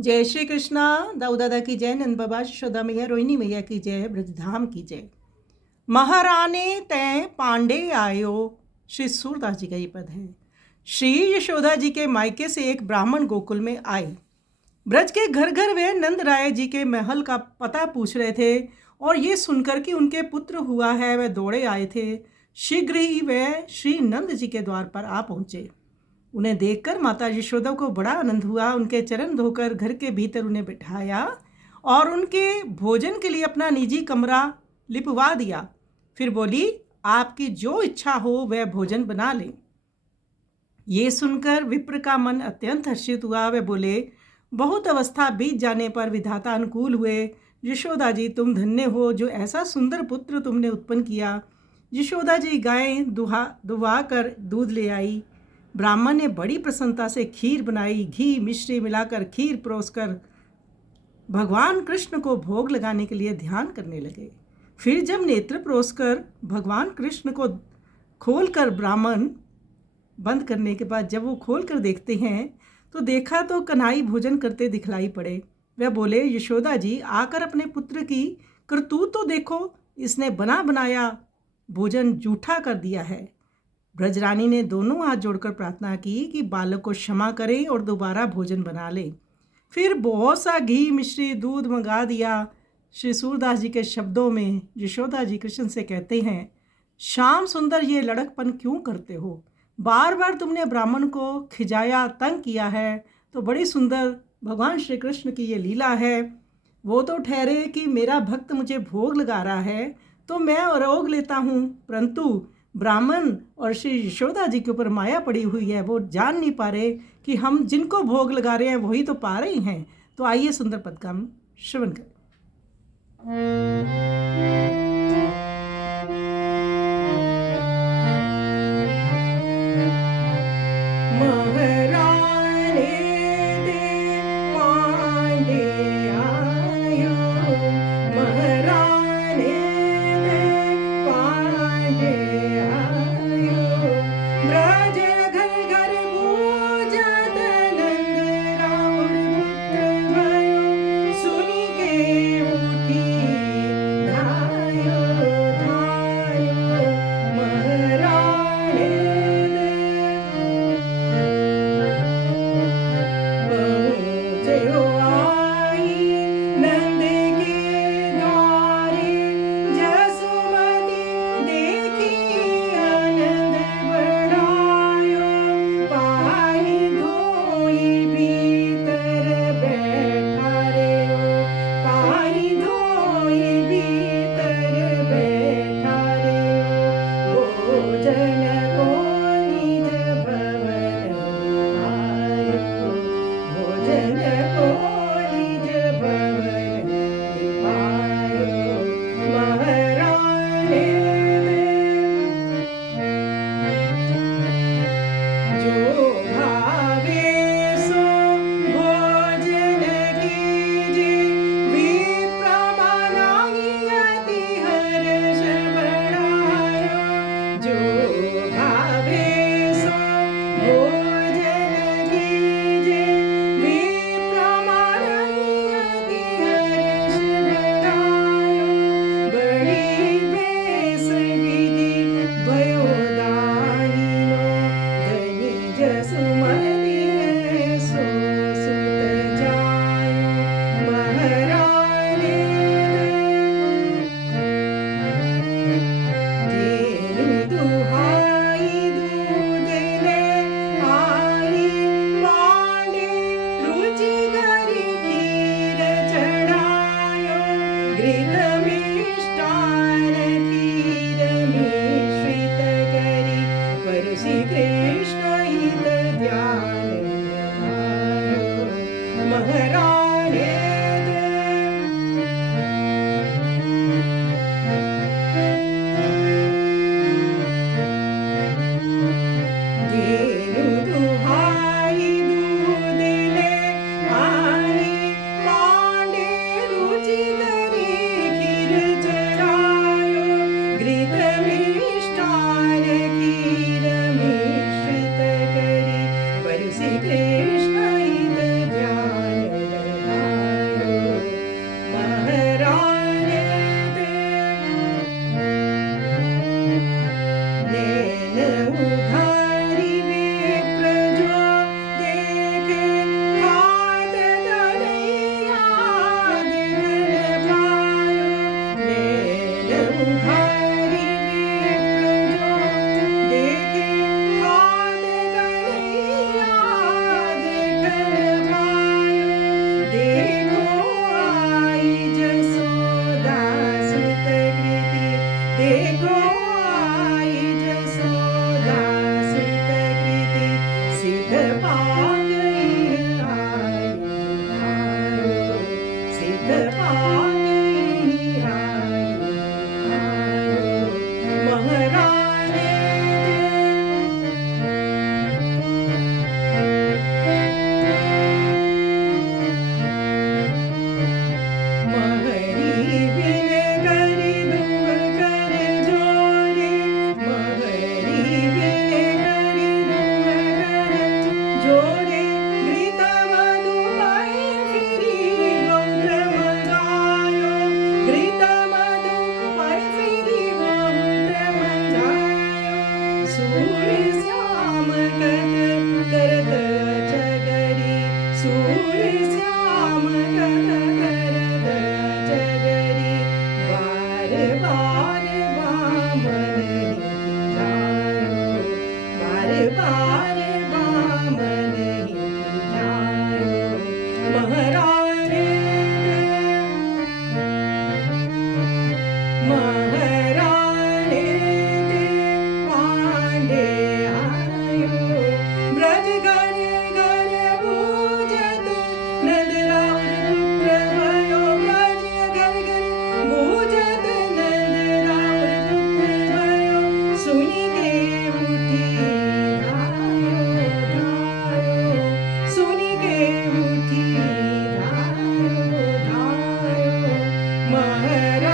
जय श्री कृष्णा। दाऊ दादा की जय, नंद बाबा यशोदा मैया रोहिणी मैया की जय, ब्रजधाम की जय। महाराने तय पांडे आयो, श्री सूरदास जी का ये पद है। श्री यशोदा जी के मायके से एक ब्राह्मण गोकुल में आए। ब्रज के घर घर वे नंद राय जी के महल का पता पूछ रहे थे और ये सुनकर कि उनके पुत्र हुआ है वे दौड़े आए थे। शीघ्र ही वे श्री नंद जी के द्वार पर आ पहुँचे। उन्हें देखकर माता यशोदा को बड़ा आनंद हुआ। उनके चरण धोकर घर के भीतर उन्हें बिठाया और उनके भोजन के लिए अपना निजी कमरा लिपवा दिया। फिर बोली, आपकी जो इच्छा हो वह भोजन बना लें। ये सुनकर विप्र का मन अत्यंत हर्षित हुआ। वे बोले, बहुत अवस्था बीत जाने पर विधाता अनुकूल हुए। यशोदा जी तुम धन्य हो जो ऐसा सुंदर पुत्र तुमने उत्पन्न किया। यशोदा जी गायें दुहा कर दूध ले आई। ब्राह्मण ने बड़ी प्रसन्नता से खीर बनाई। घी मिश्री मिलाकर खीर परोसकर भगवान कृष्ण को भोग लगाने के लिए ध्यान करने लगे। फिर जब नेत्र परोसकर भगवान कृष्ण को खोलकर ब्राह्मण बंद करने के बाद जब वो खोल कर देखते हैं तो देखा तो कन्हई भोजन करते दिखलाई पड़े। वह बोले, यशोदा जी आकर अपने पुत्र की करतूत तो देखो, इसने बना बनाया भोजन जूठा कर दिया है। ब्रजरानी ने दोनों हाथ जोड़कर प्रार्थना की कि बालक को क्षमा करें और दोबारा भोजन बना ले। फिर बहुत सा घी मिश्री दूध मंगा दिया। श्री सूरदास जी के शब्दों में यशोदा जी कृष्ण से कहते हैं, श्याम सुंदर ये लड़कपन क्यों करते हो? बार बार तुमने ब्राह्मण को खिजाया तंग किया है, तो बड़ी सुंदर भगवान श्री कृष्ण की ये लीला है। वो तो ठहरे कि मेरा भक्त मुझे भोग लगा रहा है तो मैं रोग लेता हूँ, परंतु ब्राह्मण और श्री यशोदा जी के ऊपर माया पड़ी हुई है। वो जान नहीं पा रहे कि हम जिनको भोग लगा रहे हैं वही तो पा रहे हैं। तो आइए सुंदर पद का हम श्रवण करें। कृष्ण ध्यान देखो आई जसोदा सुत कृति, देखो आई जसोदा सुत कृति, सिद्ध पा गई आयु आयु, सिद्ध पा गई आयु आयु। महारानी महरी बिन करी दुह कर जोरे, महरी बिन करी दुह कर जोरे, घृत मधु पाए फिरी बहुत मजायो, घृत मधु पाए फिरी बहुत मजायो। सूर्य श्याम कत करत जगरी, सूर्य श्याम कत करत जगरी, बार बार बामन ही जायो, बार बार बामन ही जायो। महारानी महारानी पांडे आयो, ब्रज घर घर बूझत नंद राउर पुत्र भयो, ब्रज घर घर बूझत नंद राउर पुत्र भयो, सुनि के उठी धायो धायो, सुनि के उठी धायो धायो। महारानी